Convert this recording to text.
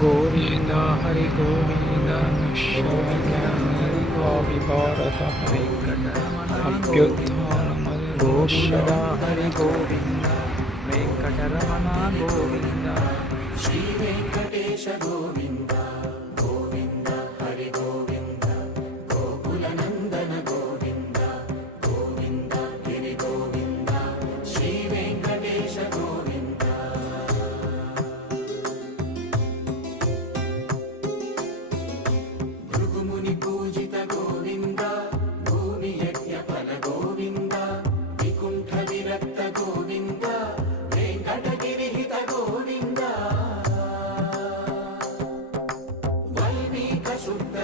ಗೋವಿಂದ ಹರಿ ಗೋವಿಂದ ನಶ್ಯಾಮಿ ಭಾರತ ಅಭ್ಯುತ್ಥಾನ ಗೋವಿಂದ ಹರಿ ಗೋವಿಂದ ವೆಂಕಟರಮಣ ಗೋವಿಂದ ಶ್ರೀ ವೆಂಕಟೇಶ ಗೋವಿಂದ ಗೋವಿಂದ ಹರಿ ಗೋವಿಂದ ಗೋಕುಲ ನಂದನ ಗೋವಿಂದ ಗೋವಿಂದ ಗಿರಿ ಗೋವಿಂದ ಶ್ರೀ ವೆಂಕಟೇಶ ಗೋವಿಂದ ಭೃಗುಮುನಿ ಪೂಜಿತ ಗೋವಿಂದ ಭೂಮಿ ಯಜ್ಞ ಫಲ ಗೋವಿಂದ ವಿಕುಂಠ ವಿರಕ್ತ ಗೋವಿಂದ ವೆಂಕಟಗಿರಿ ಹಿತ ಗೋವಿಂದ ವಲ್ಮೀಕ ಶುದ್ಧ